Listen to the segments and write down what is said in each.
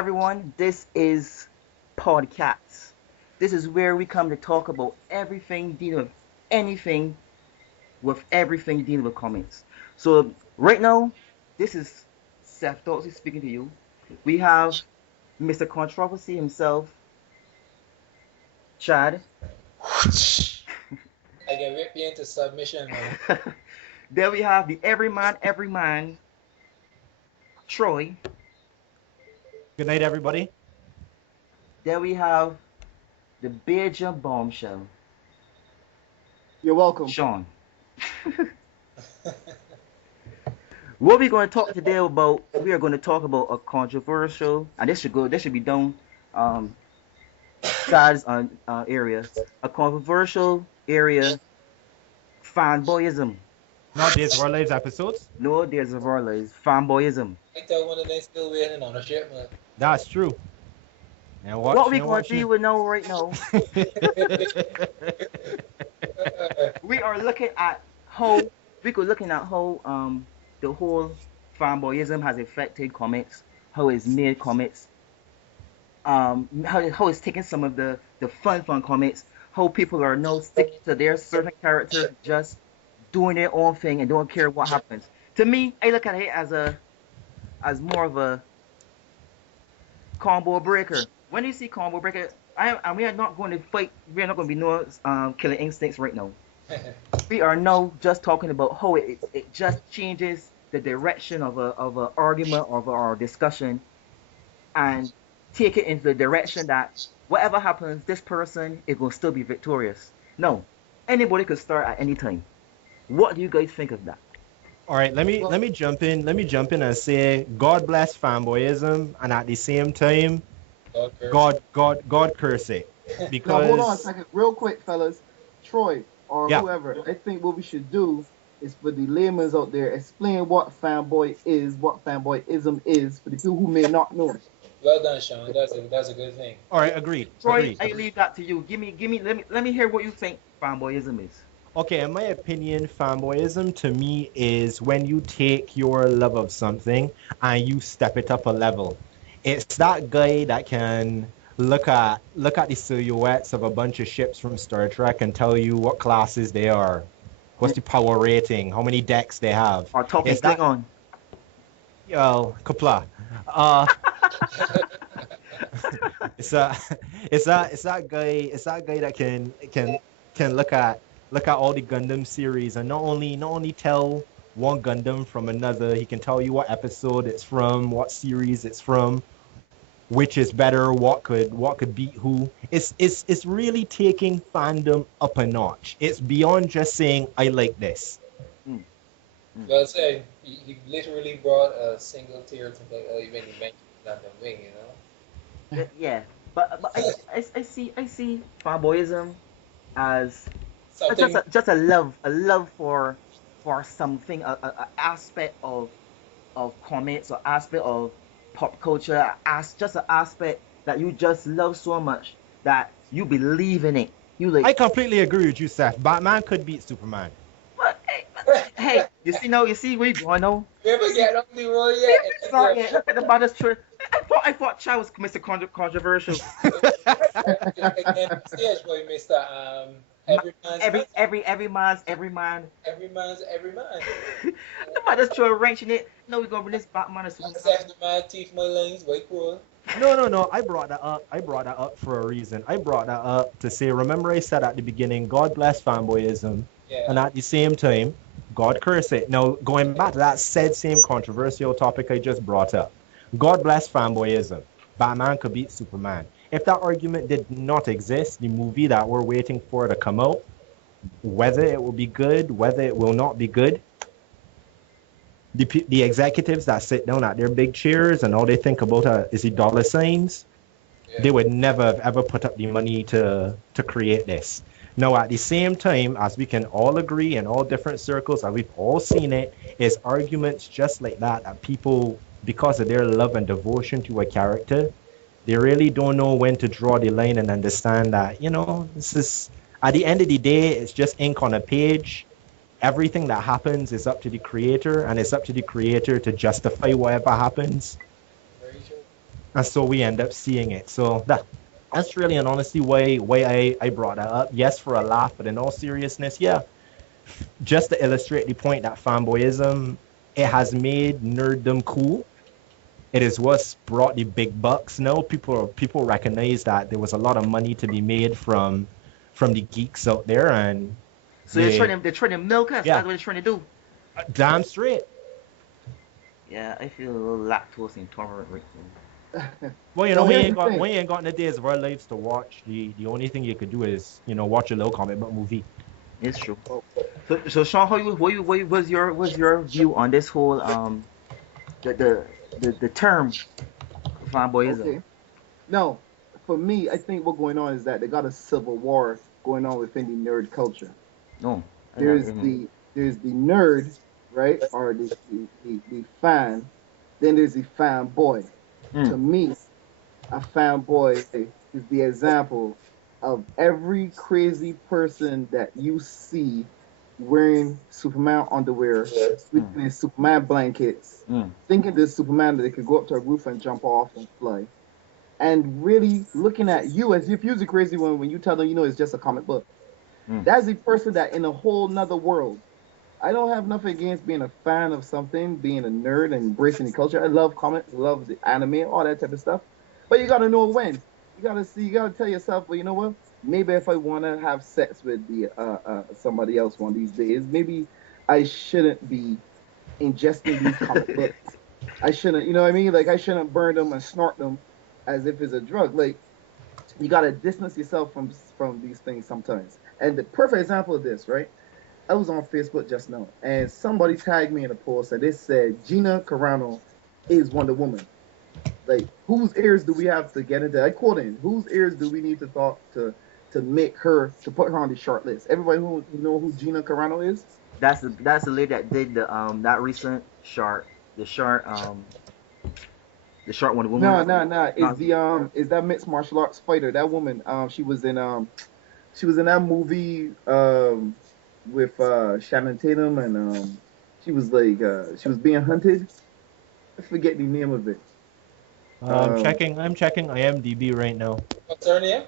everyone. This is PodCATS. This is where we come to talk about everything dealing with anything with everything dealing with comics. So right now, this is Seth Dorsey speaking to you. We have Mr. Controversy himself, Chad. I can whip you into submission, man. Then we have the every man, Troy. Good night, everybody. Then we have the Belgian bombshell, You're welcome. Shawn. What we're going to talk today about, we are going to talk about a controversial, and this should be done, Chad's area, a controversial area, fanboyism. Not Days of Our Lives episodes. No, there's a violence, fanboyism. I tell one of them still waiting on a ship, man. That's true. And What we going to do with now, right now, we are looking at how the whole fanboyism has affected comics, how it's made comics, how it's taken some of the fun from comics, how people are now sticking to their certain characters, just doing their own thing and don't care what happens. To me, I look at it as more of a combo breaker. When you see combo breaker, we are not going to fight. We are not going to be no killing instincts right now. We are now just talking about how it just changes the direction of a argument of our discussion, and take it into the direction that whatever happens, this person is going to still be victorious. No, anybody could start at any time. What do you guys think of that? All right, let me jump in. Let me jump in and say, God bless fanboyism, and at the same time, God curse it. Because Now, hold on a second, real quick, fellas. Troy or Yeah. whoever, I think what we should do is for the layman's out there, explain what fanboy is, what fanboyism is, for the people who may not know. Well done, Shawn. That's a good thing. all right, agreed. Troy, agreed. I leave that to you. Let me hear what you think fanboyism is. Okay, in my opinion, fanboyism to me is when you take your love of something and you step it up a level. It's that guy that can look at the silhouettes of a bunch of ships from Star Trek and tell you what classes they are, what's the power rating, how many decks they have. Or talking It's that- Klingon. Well, kapla. It's that guy that can look at all the Gundam series and not only tell one Gundam from another. He can tell you what episode it's from, what series it's from, which is better, what could beat who. It's really taking fandom up a notch. It's beyond just saying I like this. Well said. He literally brought a single tear to the when he mentioned Gundam Wing, you know? Yeah, but I see fanboyism as Something just a love for something, a aspect of comics, or aspect of pop culture, just an aspect that you just love so much that you believe in it. You I like, completely agree with you, Seth. Batman could beat Superman. hey, you see where you going now? you ever get on the road yet? Sorry, look at the baddest truth. I thought Chad was Mr. Controversial. Again, stage boy, Mister. Every man's. Every man's every man. The baddest truth wrenching it. No, we gonna bring this Batman as soon Seth the man, teeth my lines, white cruel. No. I brought that up for a reason. I brought that up to say, remember I said at the beginning, God bless fanboyism, Yeah. and at the same time, God curse it. Now, going back to that same controversial topic I just brought up, God bless fanboyism. Batman could beat Superman. If that argument did not exist, the movie that we're waiting for to come out, whether it will be good, whether it will not be good, the executives that sit down at their big chairs and all they think about is the dollar signs, Yeah. they would never have ever put up the money to create this. Now, at the same time, as we can all agree in all different circles, and we've all seen it, is arguments just like that people, because of their love and devotion to a character, they really don't know when to draw the line and understand that, this is, at the end of the day, it's just ink on a page. Everything that happens is up to the creator, and it's up to the creator to justify whatever happens. Very true. and so we end up seeing it. So that's really and honestly why I brought that up. Yes, for a laugh, but in all seriousness, yeah, just to illustrate the point that fanboyism, it has made nerddom cool. It is what's brought the big bucks. Now people recognize that there was a lot of money to be made from the geeks out there, and So they're trying to milk us. Yeah. That's what they're trying to do. damn straight. Yeah, I feel a little lactose intolerant right now. Well, you know, So we here's ain't the got thing. we ain't got in the days of our lives to watch. The only thing you could do is, you know, watch a little comic book movie. It's true. So Sean, what was your view on this whole the term fanboyism? Okay. No, for me, I think what's going on is that they got a civil war going on within the nerd culture. No. There's the nerd, right, or the fan. Then there's the fanboy. To me, a fanboy is the example of every crazy person that you see wearing Superman underwear, sleeping in Superman blankets, thinking there's Superman that they could go up to a roof and jump off and fly, and really looking at you as if you're the crazy one when you tell them, you know, it's just a comic book. That's the person that in a whole nother world. I don't have nothing against being a fan of something, being a nerd and embracing the culture. I love comics, love the anime, all that type of stuff. But you gotta know when. You gotta tell yourself, well, you know what? Maybe if I wanna have sex with the somebody else one of these days, maybe I shouldn't be ingesting these comic books. I shouldn't, you know what I mean? Like I shouldn't burn them and snort them as if it's a drug. Like you gotta distance yourself from these things sometimes. And the perfect example of this, right? I was on Facebook just now, and somebody tagged me in a post and they said Gina Carano is Wonder Woman. Like, whose ears do we have to get into? I quote in, whose ears do we need to talk to make her to put her on the short list? Everybody who know who Gina Carano is? That's the lady that did the that recent the short Wonder Woman. No. Is that mixed martial arts fighter? That woman, she was in that movie with Shannon Tatum, and she was like she was being hunted. I forget the name of it. I'm checking IMDb right now. What's her name?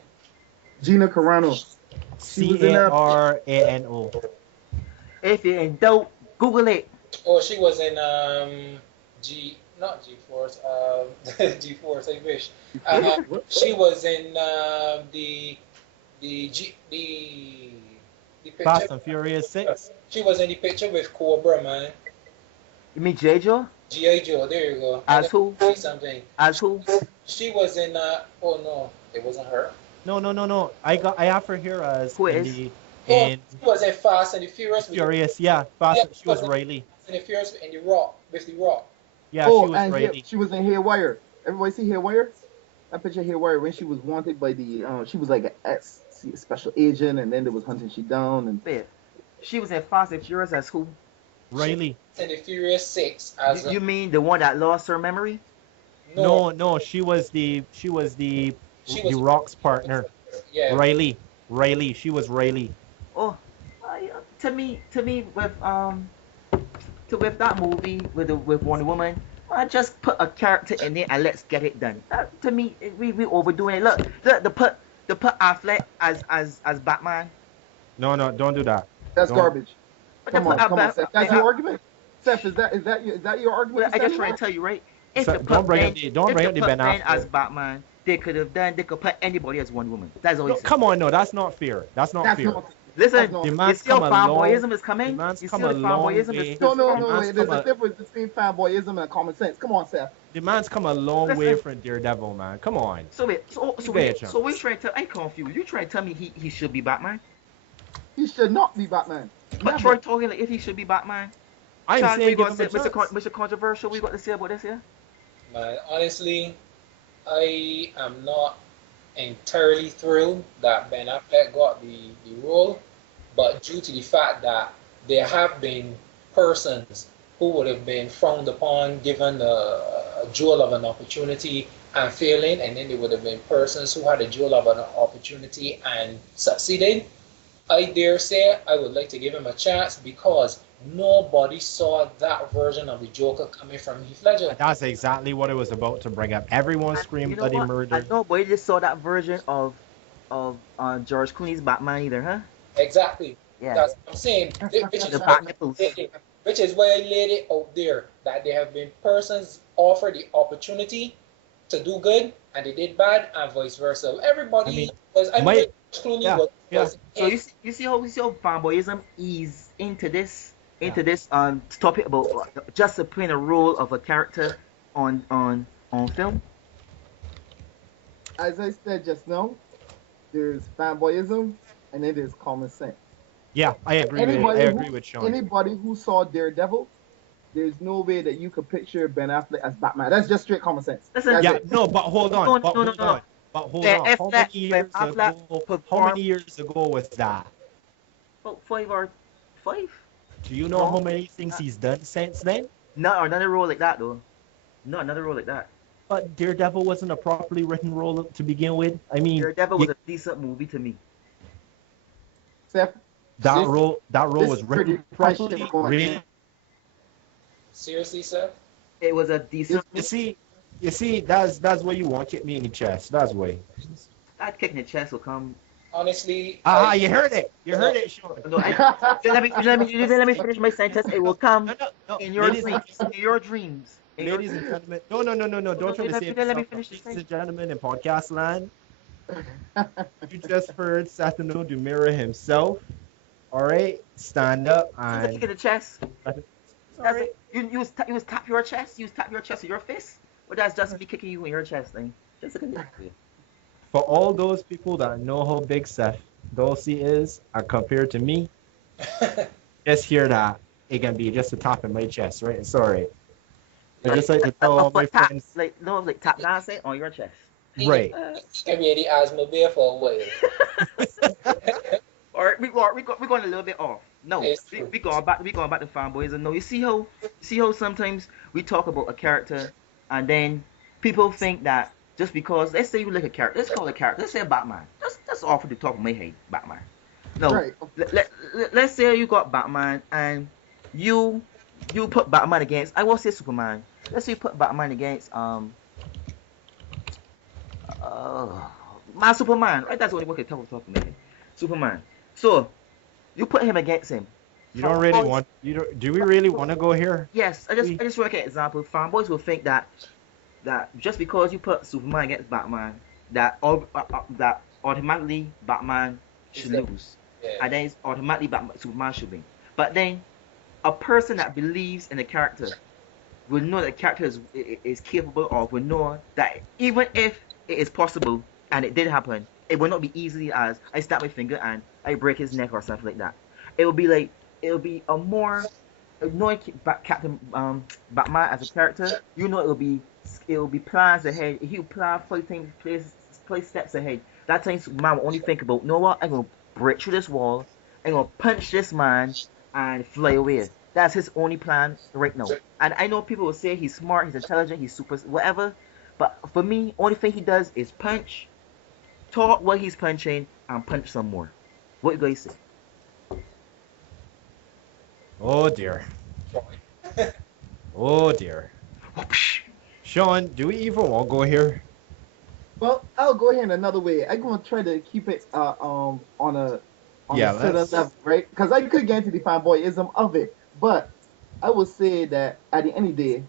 Gina Carano. Carano. If you're in doubt, Google it. Oh, she was in not G Force, G Force. I wish. She was in the picture. Fast and Furious 6. She was in the picture with Cobra, man. You mean J. Joe? G.I. Joe, there you go. As who? Something. As who? She was in oh no, it wasn't her. No. I have her here as who is? She was in Fast and the Furious. Furious, yeah. She was Riley. And the Furious and the Rock, with the Rock. Yeah, she was Riley. She was in Hairwire. Everybody see Hairwire? I picture Hairwire when she was wanted by the she was like a special agent, and then there was hunting she down, and she was in Fast and Furious as who? Riley. And the Furious 6 as you mean the one that lost her memory? No, she was the Rock's partner. Yeah. Riley, she was Riley. Oh, to me with that movie with Wonder Woman, I just put a character in there and let's get it done. To me, we overdoing it. Look, to put Affleck as Batman. No, don't do that. That's garbage. Come on, Seth. That's your argument. Seth, is that your argument? I just trying to tell you, right? If So, don't bring up the Ben Affleck as Batman, they could put anybody as Wonder Woman. That's all. Come on, no, that's not fair. That's not fair. Listen, The you man's see how come a long- fanboyism is coming? the man's You see come how a long fanboyism way. is No. man's There's come a difference between fanboyism and common sense. Come on, Seth. The man's come a long way from Daredevil, man. Come on. So we trying to tell? I'm confused. You trying to tell me he should be Batman? He should not be Batman. But Troy talking like if he should be Batman. I'm Sean, saying give him a Mr. Controversial, we got to say about this here? Man, honestly, I am not entirely thrilled that Ben Affleck got the role, but due to the fact that there have been persons who would have been frowned upon given a jewel of an opportunity and failing, and then there would have been persons who had a jewel of an opportunity and succeeded. I dare say I would like to give him a chance because nobody saw that version of the Joker coming from Heath Ledger. That's exactly what I was about to bring up. Everyone And you screamed know bloody what? I murder. know, but you just saw that version of George Clooney's Batman either, huh? Exactly. Yeah. That's what I'm saying. The back nipples. Which is why I laid it out there that there have been persons offered the opportunity to do good and they did bad, and vice versa. Everybody was. I mean, George Clooney was. So you see how fanboyism is into this topic about just playing a role of a character on film. As I said just now, there's fanboyism and then there's common sense. Yeah, I agree with Shawn. Anybody who saw Daredevil, there's no way that you could picture Ben Affleck as Batman. That's just straight common sense. No, but hold on. No. But hold on. How many years ago was that? About 5. Do you know how many things he's done since then? Not another role like that though. Not another role like that. But Daredevil wasn't a properly written role to begin with. I mean, Daredevil was a decent movie to me. Seth, that role was written properly. Really? Seriously, Seth? It was a decent. You see, that's where you want to hit me in the chest. That's why. That kick in the chest will come. Honestly. You heard it. You heard it, Shawn. No, let me finish my sentence. It will come in your dreams. In your dreams. Ladies and gentlemen, no, don't try to say it. Ladies and gentlemen in podcast land, you just heard Seth Dumira himself. All right, stand up and kick in the chest. Sorry. You was tap your chest. You tap your chest with your fist. But that's just me kicking you in your chest, thing. Just look at that. For all those people that know how big Seth Dulcie is, compared to me, just hear that it can be just a tap in my chest, right? Sorry. I just like to tell all my friends. Like tap dancing on your chest. Right. Give me the asthma beer for a while. Alright, we're going a little bit off. No, we going back to fanboys. And no, you see how sometimes we talk about a character and then people think that just because, let's say you like a character, let's call it a character, let's say a Batman. That's off the top of my head, Batman. No, right. Let's say you got Batman and you put Batman against, I won't say Superman. Let's say you put Batman against my Superman, right? That's what we can talk about. Superman. So you put him against him. You don't really want. Do we really want to go here? Yes, I just want to get an example. Fanboys will think that just because you put Superman against Batman, that automatically Batman should lose, and then it's automatically Superman should win. But then a person that believes in the character will know that the character is capable of, will know that even if it is possible and it did happen, it will not be easily as I snap my finger and I break his neck or something like that. It will be a more knowing Captain Batman as a character. You know it will be plans ahead. He'll plan 5 things, place steps ahead. That time Superman will only think about, you know what? I'm gonna break through this wall. I'm gonna punch this man and fly away. That's his only plan right now. And I know people will say he's smart, he's intelligent, he's super, whatever. But for me, only thing he does is punch, talk while he's punching, and punch some more. What you guys say? Oh dear. Oh dear. Shawn, do we even want to go here? Well, I'll go here in another way. I'm gonna try to keep it on a certain level, right? Because I could get into the fanboyism of it, but I would say that at the end of the day,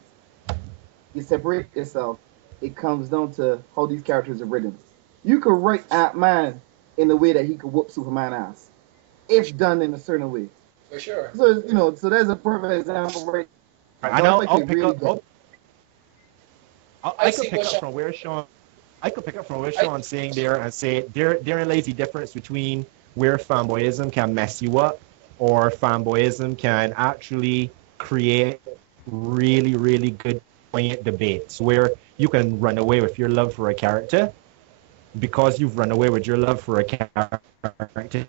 you separate yourself. It comes down to how these characters are written. You could write Ant-Man in a way that he could whoop Superman ass, if done in a certain way. For sure. So there's a perfect example, right? I know. I could pick up from where Shawn's saying there and say there lays the difference between where fanboyism can mess you up or fanboyism can actually create really, really good poignant debates where you can run away with your love for a character because you've run away with your love for a character,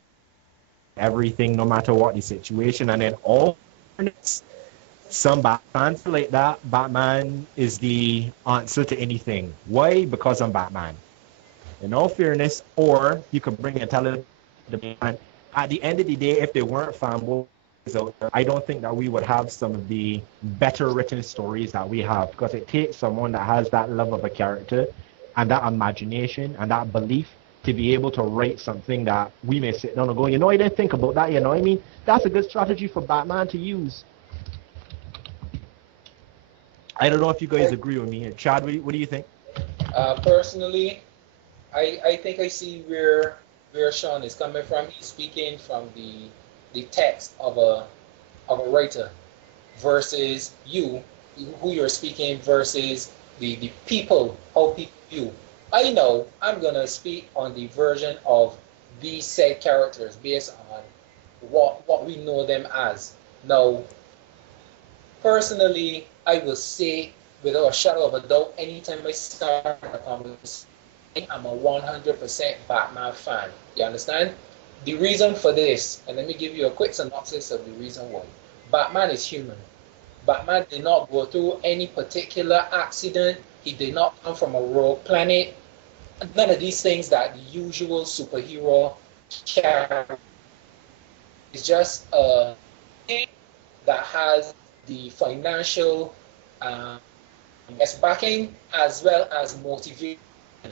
everything, no matter what the situation, and then all some Batman feel like that Batman is the answer to anything. Why? Because I'm Batman. In all fairness, or you could bring intelligent debate. At the end of the day, if they weren't fanboys, out there, I don't think that we would have some of the better written stories that we have, because it takes someone that has that love of a character and that imagination and that belief to be able to write something that we may sit down and go, you know, I didn't think about that, you know what I mean? That's a good strategy for Batman to use. I don't know if you guys agree with me. Chad, what do you think? Personally, I think I see where Shawn is coming from. He's speaking from the text of a writer versus you, who you're speaking, versus the people, how people view. I know I'm gonna speak on the version of these said characters based on what we know them as. Now, personally, I will say without a shadow of a doubt, anytime I start a conversation, I'm a 100% Batman fan. You understand? The reason for this, and let me give you a quick synopsis of the reason why. Batman is human. Batman did not go through any particular accident. He did not come from a rogue planet. None of these things that the usual superhero character is just a thing that has the financial backing as well as motivation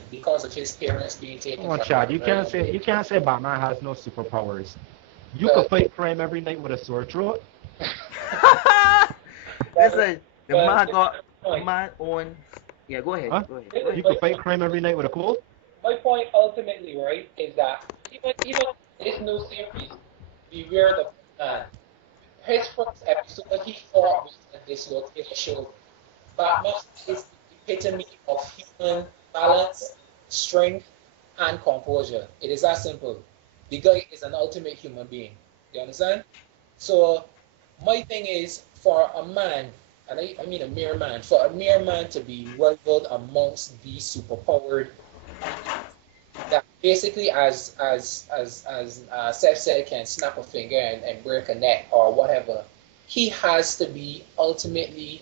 because of his parents being taken. Come on, Chad, you can't say Batman has no superpowers. You could fight crime every night with a sore throat. Listen, the man got man on. Yeah, go ahead. Huh? Go ahead. You could fight crime every night with a cold. My point ultimately, right, is that even this new series, Beware the Man, his first episode, he fought with a dislocated shoulder. Batman is the epitome of human balance, strength, and composure. It is that simple. The guy is an ultimate human being. You understand? So my thing is, for a man, and I mean a mere man, for a mere man to be rivaled amongst these superpowered, that basically, as Seth said, can snap a finger and break a neck or whatever, he has to be ultimately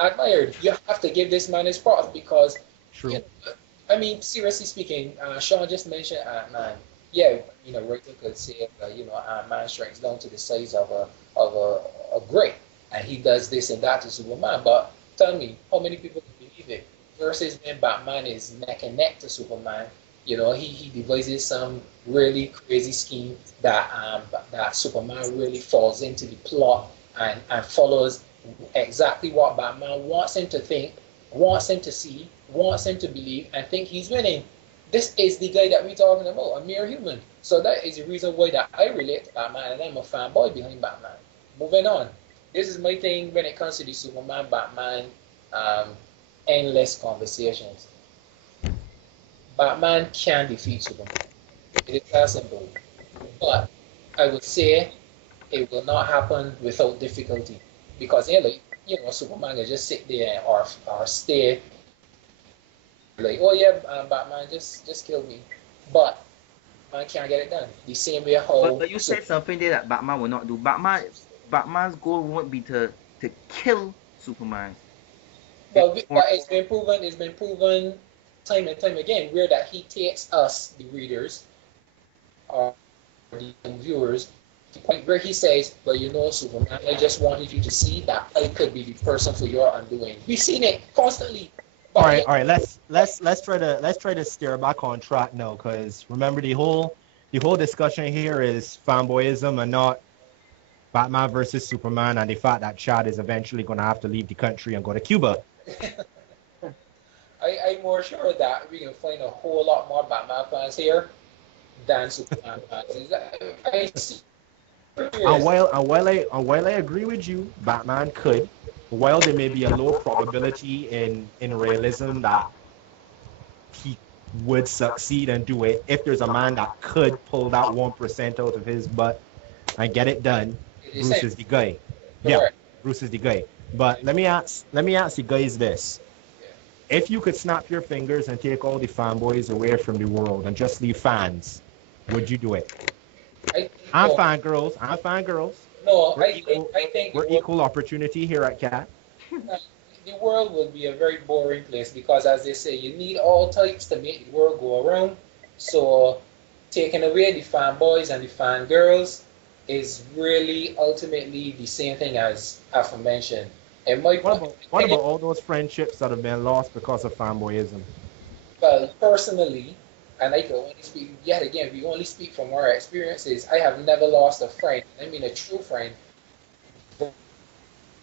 admired. You have to give this man his props because, True. You know, I mean, seriously speaking, Shawn just mentioned Ant-Man. Yeah, you know, Richter could say, you know, Ant-Man shrinks down to the size of a grape, and he does this and that to Superman. But tell me, how many people can believe it? Versus when Batman is neck and neck to Superman, you know, he devises some really crazy scheme that that Superman really falls into the plot and follows exactly what Batman wants him to think, wants him to see, wants him to believe, and think he's winning. This is the guy that we're talking about, a mere human. So that is the reason why that I relate to Batman, and I'm a fanboy behind Batman. Moving on. This is my thing when it comes to the Superman, Batman, endless conversations. Batman can defeat Superman. It is that simple. But I would say it will not happen without difficulty. Because you know, Superman can just sit there or stay like, oh yeah, Batman just killed me. But man can't get it done. The same way how. But you said something there that Batman will not do. Batman's goal won't be to kill Superman. But it's been proven. It's been proven time and time again where that he takes us, the readers, or the viewers, to the point where he says, "But you know, Superman, I just wanted you to see that I could be the person for your undoing." We've seen it constantly. All right. Let's try to steer back on track now, because remember the whole discussion here is fanboyism and not Batman versus Superman, and the fact that Chad is eventually going to have to leave the country and go to Cuba. I'm more sure that we can find a whole lot more Batman fans here than Superman fans. And while I agree with you, Batman could. While there may be a low probability in realism that he would succeed and do it, if there's a man that could pull that 1% out of his butt and get it done, Bruce is the guy. Yeah, Bruce is the guy. But let me ask you guys this. If you could snap your fingers and take all the fanboys away from the world and just leave fans, would you do it? I'm fangirls. No, I think we're equal opportunity here at CAT. The world would be a very boring place because, as they say, you need all types to make the world go around. So, taking away the fanboys and the fangirls, is really ultimately the same thing as aforementioned. And my What about all those friendships that have been lost because of fanboyism? well, personally, and I can only speak yet again, we only speak from our experiences. I have never lost a friend. I mean a true friend.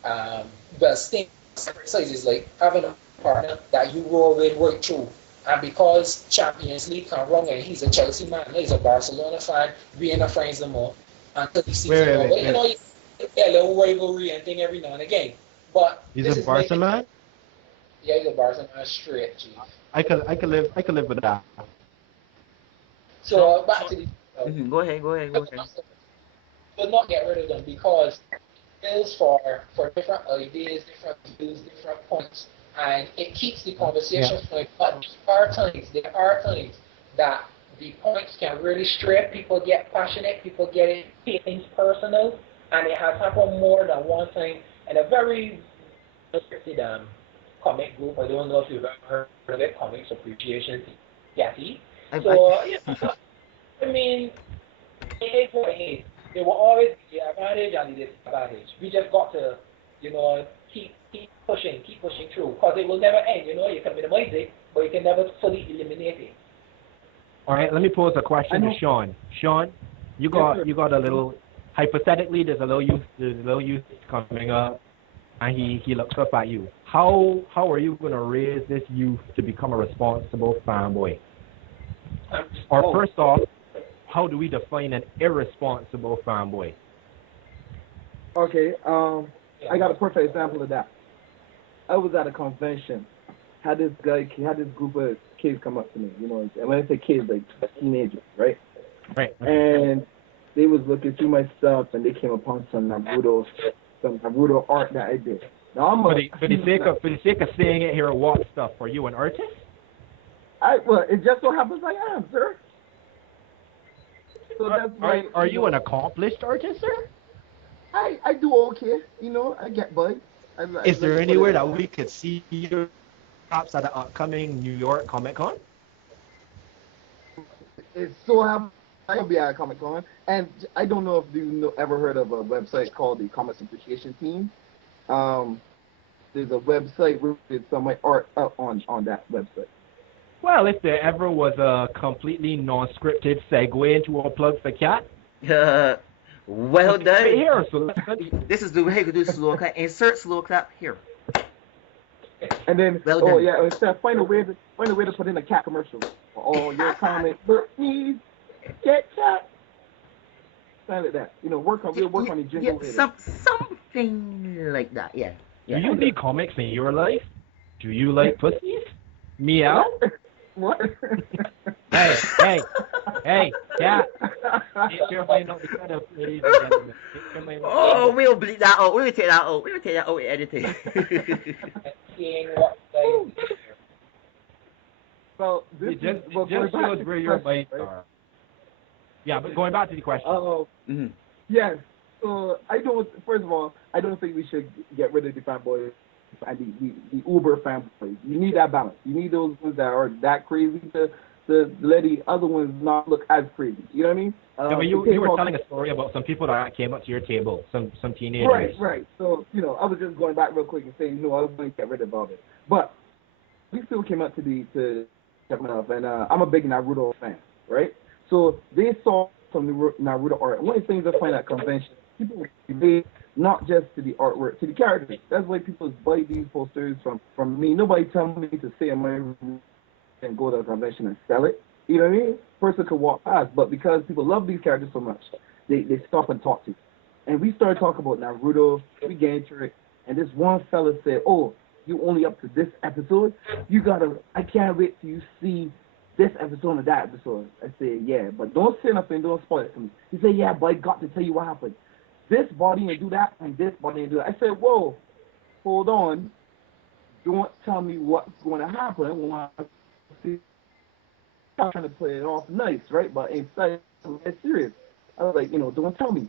Um, but staying separate sides is like having a partner that you roll with right through. And because Champions League come wrong and he's a Chelsea man, he's a Barcelona fan, we ain't no friends no more until he sees it over. You know, you get a little rivalry and thing every now and again. But He's a Barca man? Yeah, he's a Barca man straight, chief. I could live with that. So back to the Go ahead. but not get rid of them because is for different ideas, different views, different points, and it keeps the conversation flowing. But there are times that the points can really stray. People get passionate, people get things personal, and it has happened more than one time. And a very restricted comic group. I don't know if you've ever heard of it, Comics Appreciation Society. So yeah, I mean, it is what it is. There will always be the advantage and the disadvantage. We just got to, keep pushing through, because it will never end. You can minimize it, but you can never fully eliminate it. All right, let me pose a question to Shawn. Shawn, you got a little, hypothetically, there's a little youth coming up, and he looks up at you. How are you going to raise this youth to become a responsible fanboy? Or first off, how do we define an irresponsible fanboy? Okay, I got a perfect example of that. I was at a convention, had this group of kids come up to me, and when I say kids, like teenagers, right? Right. And they was looking through my stuff, and they came upon some Naruto art that I did. Now I'm for the sake of saying it here, what stuff? Are you an artist? Well, it just so happens I am, sir. So are you an accomplished artist, sir? I do okay. I get by. Is there anywhere that we could see your props at the upcoming New York Comic Con? It's so happens I'll be at Comic Con, and I don't know if you ever heard of a website called the Comics Appreciation Team. There's a website where there's some of my art up on that website. Well, if there ever was a completely non-scripted segue into a plug for Cat. Well done. Right here, so this is the way to do slow clap. Insert slow clap here. And then, Seth, find a way to put in a cat commercial for all your comments. But please, get cat. Sound like that. We'll work on the jingle. Something like that. Yeah. Do you need comics in your life? Do you like pussies? Meow. What? hey, cat. Get your mind on the cutter, ladies and gentlemen. Oh, we'll bleep that out. We'll take that out. We'll take that out in editing. So it just shows where your bites are. Yeah, but going back to the question. Yes. So first of all, I don't think we should get rid of the fanboys and the uber fanboys. You need that balance. You need those ones that are that crazy to let the other ones not look as crazy. You know what I mean? Yeah, but you were telling a story about some people that came up to your table, some teenagers. Right. So, I was just going back real quick and saying, I was going to get rid of all it. But we still came up to check me out, and I'm a big Naruto fan, right? So they saw some Naruto art. One of the things I find at convention, people relate not just to the artwork, to the characters. That's why people buy these posters from me. Nobody tells me to stay in my room and go to a convention and sell it. You know what I mean? Person could walk past, but because people love these characters so much, they stop and talk to you. And we started talking about Naruto, we get into it, and this one fella said, "Oh, you only up to this episode? I can't wait till you see this episode and that episode." I said, "Yeah, but don't say nothing, don't spoil it for me." He said, "Yeah, but I got to tell you what happened. This body and do that, and this body and do that." I said, "Whoa, hold on. Don't tell me what's going to happen when I see." I'm trying to play it off nice, right? But inside, it's serious. I was like, don't tell me.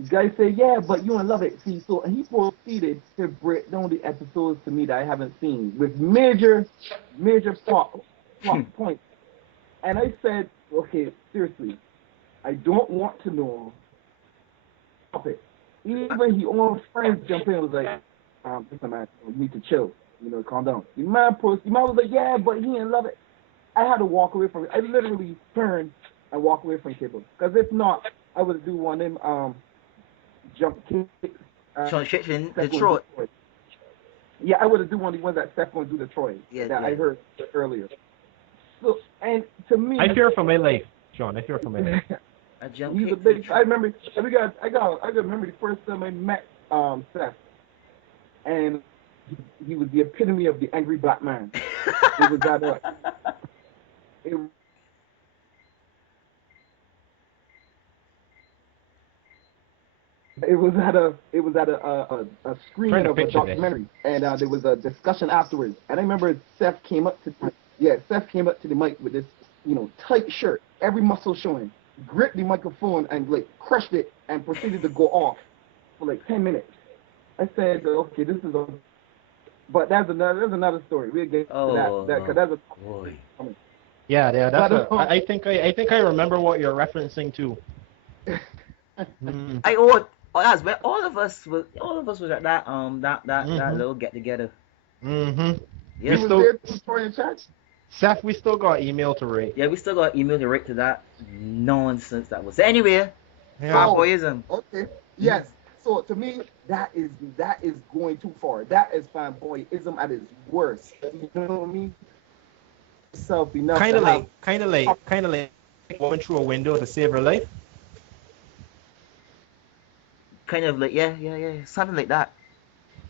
The guy said, "Yeah, but you don't love it." See, so he proceeded to break down the episodes to me that I haven't seen with major plot points. And I said, "Okay, seriously, I don't want to know it. Even his own friends jumped in and was like, listen, man, you need to chill. Calm down. Your man was like, yeah, but he didn't love it. I had to walk away from it. I literally turned and walk away from cable. Because if not, I would do one of them jump kicks. Shawn in Detroit. Yeah, I would have do one of the ones that Seth going to do Detroit. I heard earlier. So, and to me, I fear for my life, Shawn. I fear for my life. He's a big. I remember. I remember the first time I met Seth, and he was the epitome of the angry black man. It was at a. It was at a screening of a documentary, and there was a discussion afterwards. And I remember Seth came up to the mic with this, tight shirt, every muscle showing, gripped the microphone and like crushed it, and proceeded to go off for like 10 minutes. I said, okay, this is a, but that's another story. We'll get to that because that's a boy. Yeah, that's I think I remember what you're referencing to. All of us was at that little get together. Mm-hmm. Yeah. Seth, we still got email to rate. Yeah, we still got email to rate to that nonsense that was. Anyway, fanboyism. Okay. Yes. So to me, that is going too far. That is fanboyism at its worst. You know what I mean? Self enough. Kind of like going through a window to save her life. Kind of like yeah, something like that.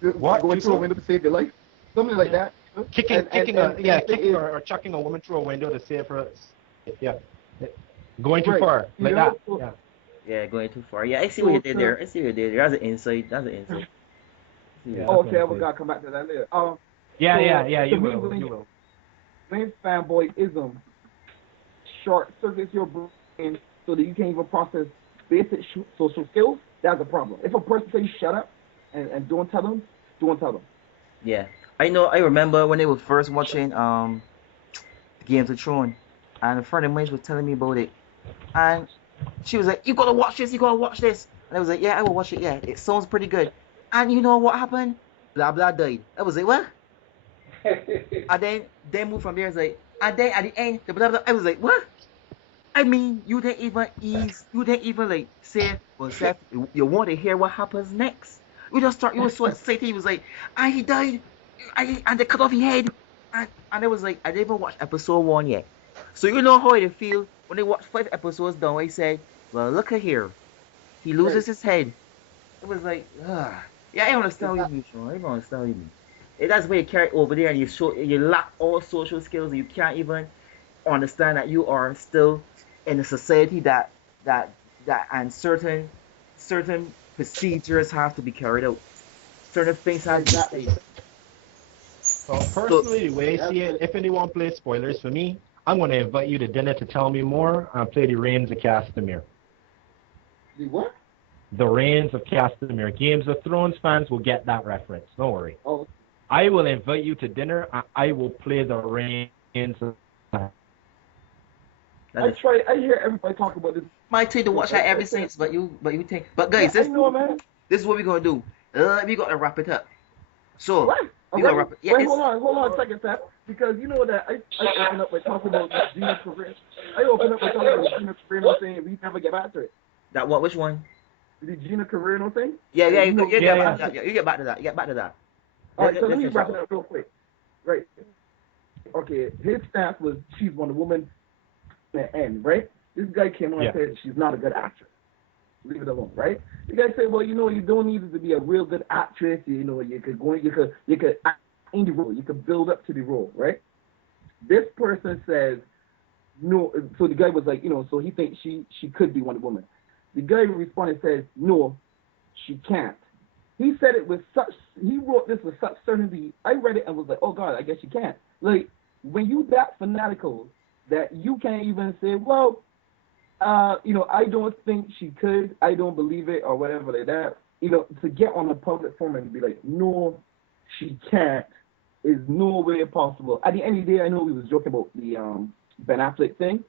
What? Going through a window to save your life? Something like that. Kicking or chucking a woman through a window to save her. Yeah. Going too far. Like that. Yeah. Yeah, going too far. Yeah, I see what you did there. That's an insight. Yeah, okay, we gotta come back to that later. You will. When fanboyism short circuits your brain so that you can't even process basic social skills, that's a problem. If a person says shut up and don't tell them. Yeah. I remember when they were first watching Games of Thrones, and a friend of mine was telling me about it. And she was like, you gotta watch this. And I was like, yeah, I will watch it, yeah. It sounds pretty good. And you know what happened? Blah blah died. I was like, what? And then move from there. It's like, and then at the end, the blah blah. I was like, what? I mean, you didn't even like say, well, Seth, you want to hear what happens next? You were so excited. He was like, and he died, and they cut off his head, and I was like, I didn't even watch episode 1 yet. So you know how I feel when they watch 5 episodes down. I said, well, look at here, he loses his head. It was like, yeah, I understand what you mean, Shawn. I understand what you mean. That's where you carry over there and you lack all social skills and you can't even understand that you are still in a society that and certain procedures have to be carried out. Certain things have to be said. So personally, the way I see it, if anyone plays spoilers for me, I'm going to invite you to dinner to tell me more and play the Reigns of Castamere. The what? The Reigns of Castamere. Games of Thrones fans will get that reference. Don't worry. Oh. I will invite you to dinner and I will play the Reigns of I hear everybody talk about this. Might take to watch that every since, but you think. But guys, this is what we're gonna do. We gotta wrap it up. So we gotta wrap it. Yeah, hold on a second, Seth. Because you know that I open up by talking about Gina Carrero. I open up by talking about Gina Carrero saying we never get back to it. That what? Which one? The Gina Carrero thing? Yeah. You get back to that. All right, so let me wrap it up real quick. Right. Okay, his stance was she's Wonder Woman. End, right? This guy came on and said she's not a good actress. Leave it alone, right? The guy said, well, you don't need to be a real good actress. You could act in the role. You could build up to the role, right? This person says no. So the guy was like, so he thinks she could be Wonder Woman. The guy responded and says, no, she can't. He said it with he wrote this with such certainty. I read it and was like, oh God, I guess she can't. Like, when you that fanatical that you can't even say, well, I don't think she could, I don't believe it, or whatever like that. To get on a public forum and be like, no, she can't, is no way possible. At the end of the day, I know we was joking about the Ben Affleck thing.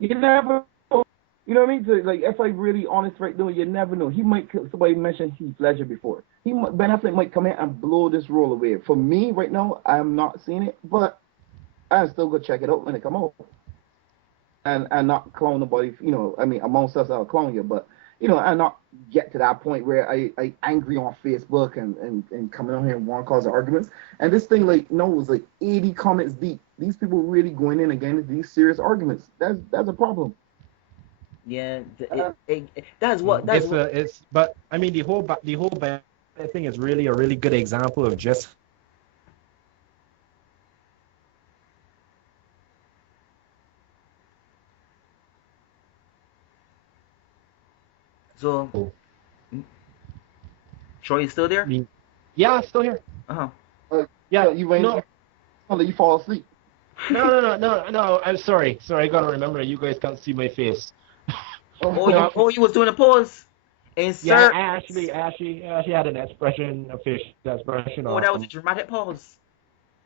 You never know. You know what I mean? So, like, if I really honest right now, you never know. He might somebody mentioned Heath Ledger before. Ben Affleck might come in and blow this role away. For me, right now, I'm not seeing it, but I'm still gonna check it out when it come out. And not clone nobody. You know, I mean, amongst us, I'll clone you, but you know, and not get to that point where I angry on Facebook and coming on here and want to cause arguments. And this thing, like, no, it was like 80 comments deep. These people really going in again into these serious arguments. That's a problem. Yeah, that's what. That's it's. But I mean, the whole thing is really a really good example of just. So, Troy, you still there? Yeah, still here. Yeah, you wait. No. I'll let you fall asleep. No. I'm sorry. I gotta remember that you guys can't see my face. You was doing a pause. Insert. Yeah, I actually had an expression, a fish expression. Oh, that was a dramatic pause.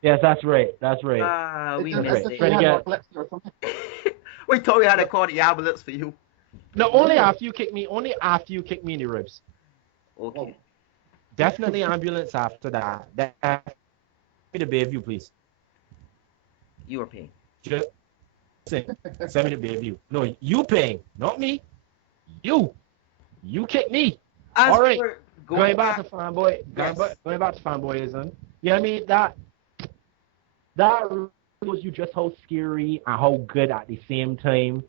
Yes, that's right. We missed it. We told you how to call the ambulance for you. No, only after you kick me in the ribs. Okay. Definitely ambulance after that. Me the Bayview, please. You are paying. Just send me the Bayview. No, you paying, not me. You kick me. All right. Going back to fanboy. Yes. Going back to fanboyism. Yeah, I mean that shows you just how scary and how good at the same time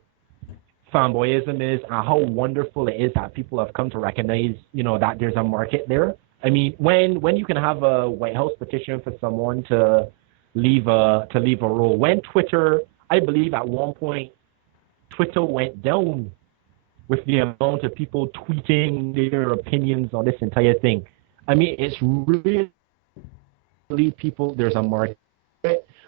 fanboyism is, and how wonderful it is that people have come to recognize, you know, that there's a market there. I mean, when you can have a White House petition for someone to leave a role. When Twitter, I believe at one point, Twitter went down with the amount of people tweeting their opinions on this entire thing. I mean, it's really people, there's a market.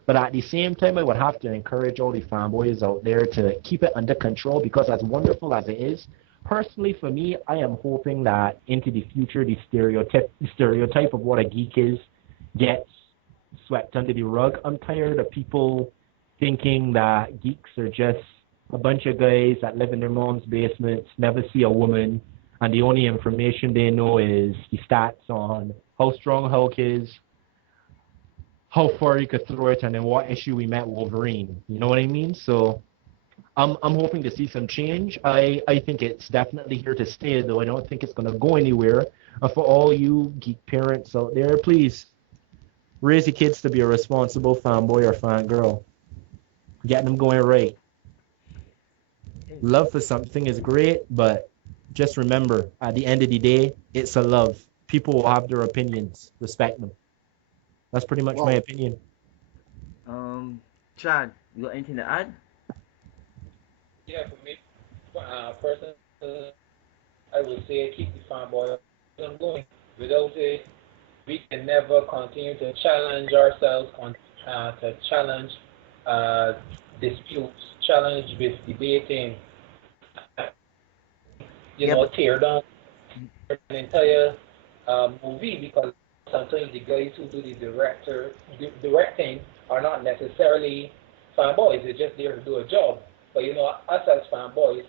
But at the same time, I would have to encourage all the fanboys out there to keep it under control, because as wonderful as it is, personally for me, I am hoping that into the future, the stereotype of what a geek is gets swept under the rug. I'm tired of people thinking that geeks are just a bunch of guys that live in their mom's basements, never see a woman, and the only information they know is the stats on how strong Hulk is, how far he could throw it, and then what issue we met Wolverine. You know what I mean? So I'm hoping to see some change. I think it's definitely here to stay, though. I don't think it's going to go anywhere. For all you geek parents out there, please raise your kids to be a responsible fanboy or fangirl. Get them going right. Love for something is great, but just remember, at the end of the day, it's a love. People will have their opinions. Respect them. That's pretty much my opinion. Chad, you got anything to add? Yeah, for me, personally, I would say keep the fanboy going. Without it, we can never continue to challenge ourselves, to challenge disputes, challenge with debating, tear down an entire movie, because sometimes the guys who do the directing are not necessarily fanboys. They're just there to do a job. But us as fanboys,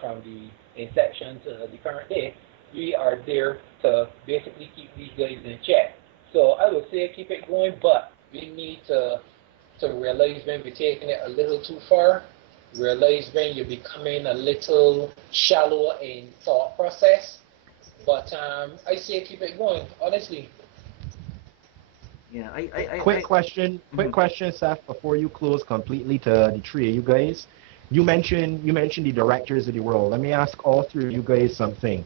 from the inception to the current day, we are there to basically keep these guys in check. So I would say keep it going, but we need to realize when we're taking it a little too far, realize when you're becoming a little shallower in thought process. But I say keep it going, honestly. Yeah, Quick question, Seth, before you close completely to the three of you guys. You mentioned the directors of the world. Let me ask all three of you guys something.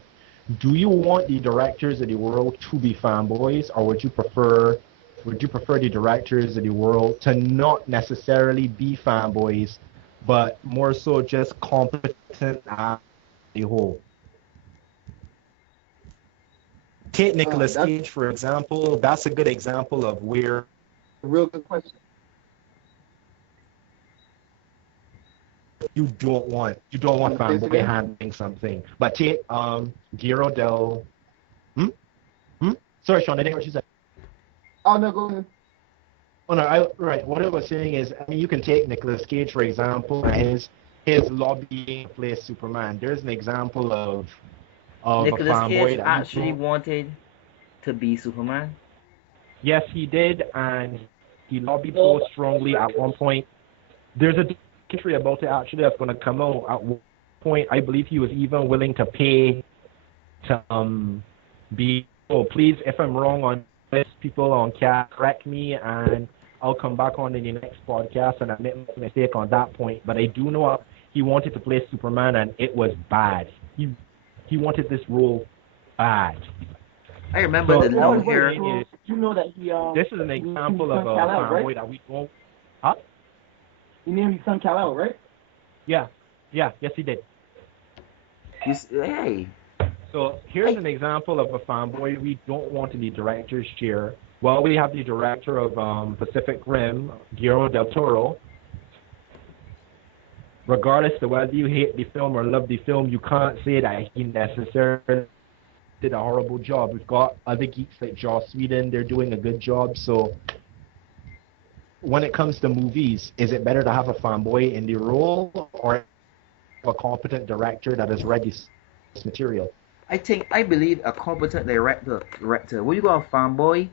Do you want the directors of the world to be fanboys, or would you prefer the directors of the world to not necessarily be fanboys, but more so just competent at the whole? Take Nicolas Cage, for example. That's a good example of where. Real good question. You don't want fanboy handling something. But take Guillermo del. Sorry, Shawn, I didn't hear what you said. Oh no, go ahead. Oh no, right. What I was saying is, I mean, you can take Nicolas Cage, for example, and his lobbying to play Superman. There's an example of a Nicolas Cage fanboy that we actually don't. wanted to be Superman. Yes, he did, and he lobbied so strongly at one point. There's a documentary about it actually that's going to come out at one point. I believe he was even willing to pay to be. Oh, please, if I'm wrong on this, people on chat correct me, and I'll come back on in the next podcast and admit my mistake on that point. But I do know he wanted to play Superman, and it was bad. He wanted this role bad. I remember the long hair. You know that he This is an example of a fanboy that we don't. Huh? You named his son Kal-El, right? Yeah, yes, he did. Hey. So here's an example of a fanboy we don't want in the director's chair. Well, we have the director of Pacific Rim, Guillermo del Toro. Regardless of whether you hate the film or love the film, you can't say that he necessarily did a horrible job. We've got other geeks like Joss Whedon, they're doing a good job. So when it comes to movies, is it better to have a fanboy in the role or a competent director that has read this material? I believe a competent director. When you got a fanboy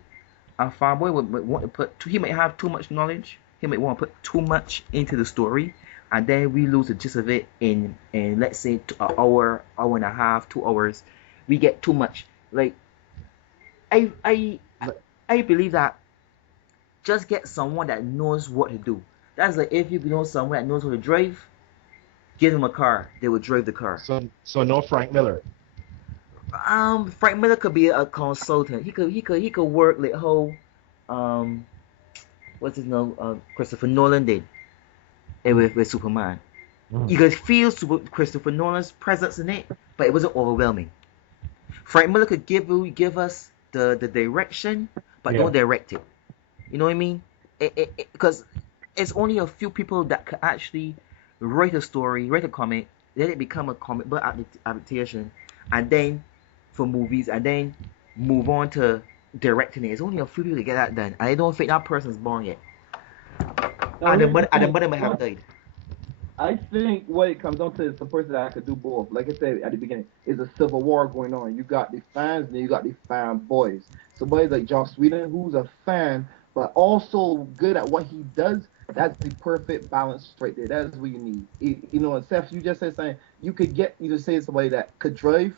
would want to put. He might have too much knowledge. He might want to put too much into the story, and then we lose the gist of it in let's say an hour and a half, 2 hours. We get too much. Like I believe that just get someone that knows what to do. That's like if you know someone that knows how to drive, give them a car. They will drive the car. So no Frank Miller. Frank Miller could be a consultant. He could work like how what's his name? Christopher Nolan did with Superman. You could feel Christopher Nolan's presence in it, but it wasn't overwhelming. Frank Miller could give us the direction, but don't direct it. You know what I mean? Because it's only a few people that could actually write a story, write a comic, let it become a comic book adaptation, and then for movies, and then move on to directing it. It's only a few people to get that done. I don't think that person's born yet. And the mother might have died. I think what it comes down to is the person that could do both. Like I said at the beginning, is a civil war going on. You got the fans, and then you got the fanboys. Somebody like Joss Whedon, who's a fan, but also good at what he does. That's the perfect balance right there. That's what you need. You know, and Seth, you just said something. You just say somebody that could drive.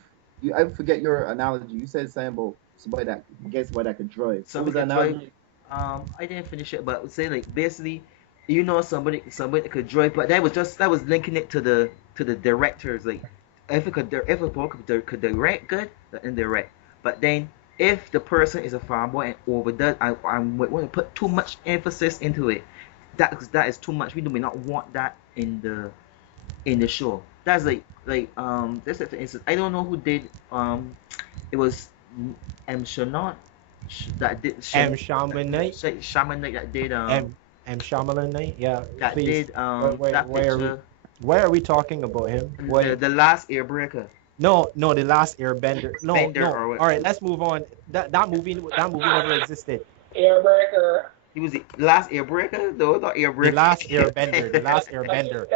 I forget your analogy. You said something about somebody that could drive. Somebody that drive. I didn't finish it, but I would say like basically, you know, somebody that could drive, but that was linking it to the directors. Like if a boy could direct good, then direct. But then if the person is a fanboy and overdoes, I want to put too much emphasis into it. That is too much. We do not want that in the show. That's like this for instance. I don't know who did it was Shawn that did Shaman Knight. Shaman Knight that did Shyamalan Knight, yeah. That please. did that picture. Where are we talking about him? The last Airbreaker. No, the last Airbender. No. Or All right, let's move on. That movie never existed. Airbreaker. He was the last Airbreaker, though. Not Airbreaker. The last Airbender.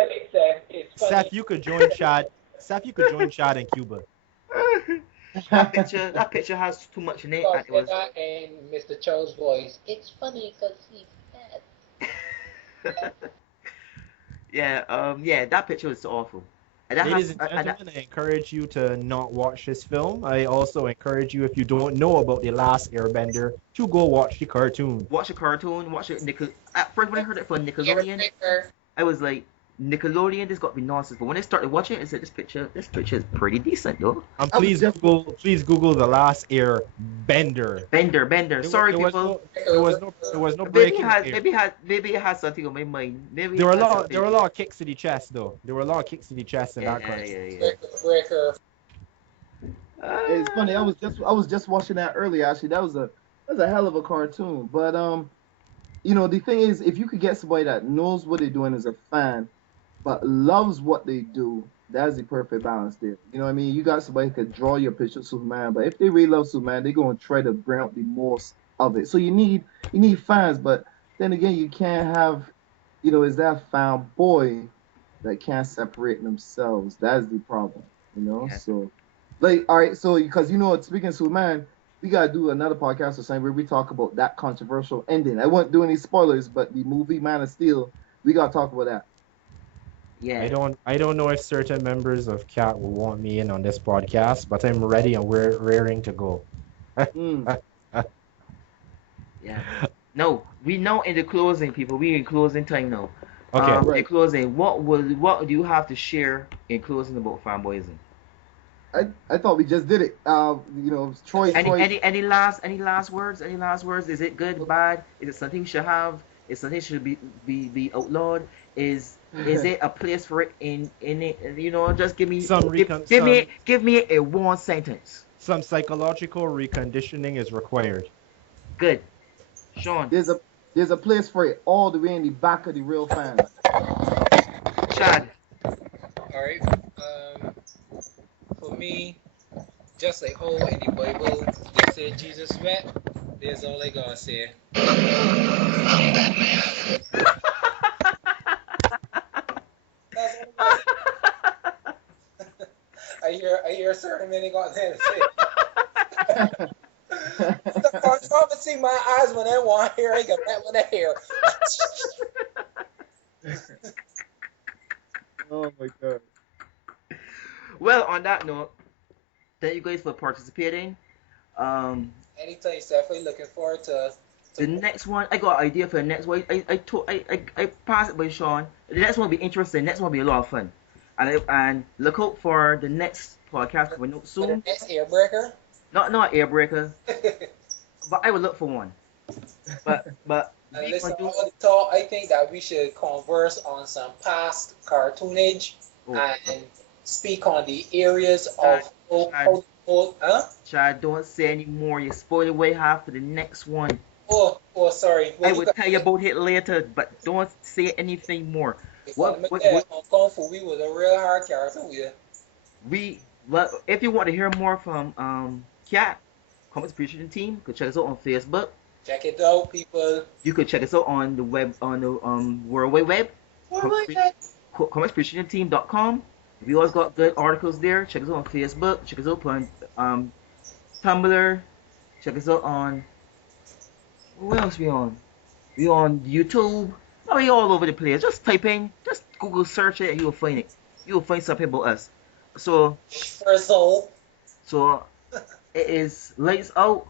Seth, you could join Chad. In Cuba. That picture has too much in it. And it was in Mr. Cho's voice. It's funny because he's fat. Yeah, that picture was awful. Ladies and gentlemen, I encourage you to not watch this film. I also encourage you, if you don't know about The Last Airbender, to go watch the cartoon. Watch the cartoon. Watch it. At first, when I heard it from Nickelodeon, I was like, Nickelodeon, this got to be nonsense. But when I started watching it, I said, this picture is pretty decent, though. And please Google The Last Airbender. Bender. Sorry, people. There was no breaking. Maybe it has something on my mind. Maybe there were a lot of kicks to the chest, though. There were a lot of kicks to the chest in that cartoon. Breaker. It's funny. I was just watching that earlier. Actually, that was a hell of a cartoon. But you know, the thing is, if you could get somebody that knows what they're doing as a fan, but loves what they do, that's the perfect balance there. You know what I mean? You got somebody who could draw your picture of Superman, but if they really love Superman, they're going to try to bring out the most of it. So you need fans, but then again, you can't have, you know, is that fanboy that can't separate themselves. That's the problem, you know. Yeah. So, like, all right, so because you know, speaking to man, we gotta do another podcast or something where we talk about that controversial ending. I won't do any spoilers, but the movie Man of Steel, we gotta talk about that. Yeah. I don't know if certain members of CAT will want me in on this podcast, but I'm ready and we're raring to go. Mm. Yeah. No, we know in the closing, people. We in closing time now. Okay. Right. In closing, what do you have to share in closing about fanboyism? I thought we just did it. You know, Troy. Any last words? Any last words? Is it good, bad? Is it something we should have? Is something should be outlawed? Is it a place for it in it? You know, just give me give me a one sentence. Some psychological reconditioning is required. Good, Shawn. There's a place for it all the way in the back of the real fans. Chad. All right. For me, just like how in the Bible they say Jesus wept, there's all I gotta say. That's all I gotta say. I hear certain men got that to say. I'm trying to see my eyes when I want hair. I got that with the hair. Oh my god. Well, on that note, thank you guys for participating. Anytime, definitely looking forward to the next one. I got an idea for the next one. I passed it by Shawn. The next one will be interesting. The next one will be a lot of fun. And look out for the next podcast coming out soon. the next airbreaker. Not airbreaker, but I will look for one. But And listen, I think that we should converse on some past cartoonage and speak on the areas of Chad, don't say any more. You spoil away half of the next one. Oh, sorry. I will tell you about it later, but don't say anything more. What Kung Fu, we was a real hard character. If you want to hear more from Cat, Comics Appreciation Team, you could check us out on Facebook. Check it out, people. You could check us out on the web, on the World Wide Web. ComicsAppreciationTeam.com. We always got good articles there. Check us out on Facebook. Check us out on Tumblr. Check us out on, what else we on? We on YouTube. Oh, we all over the place. Just type in, just Google search it, and you will find it. You will find something about us. So it is lights out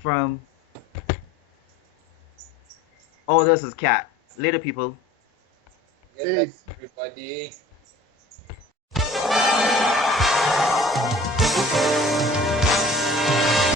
from all this is Cat. Later, people. Good night, everybody.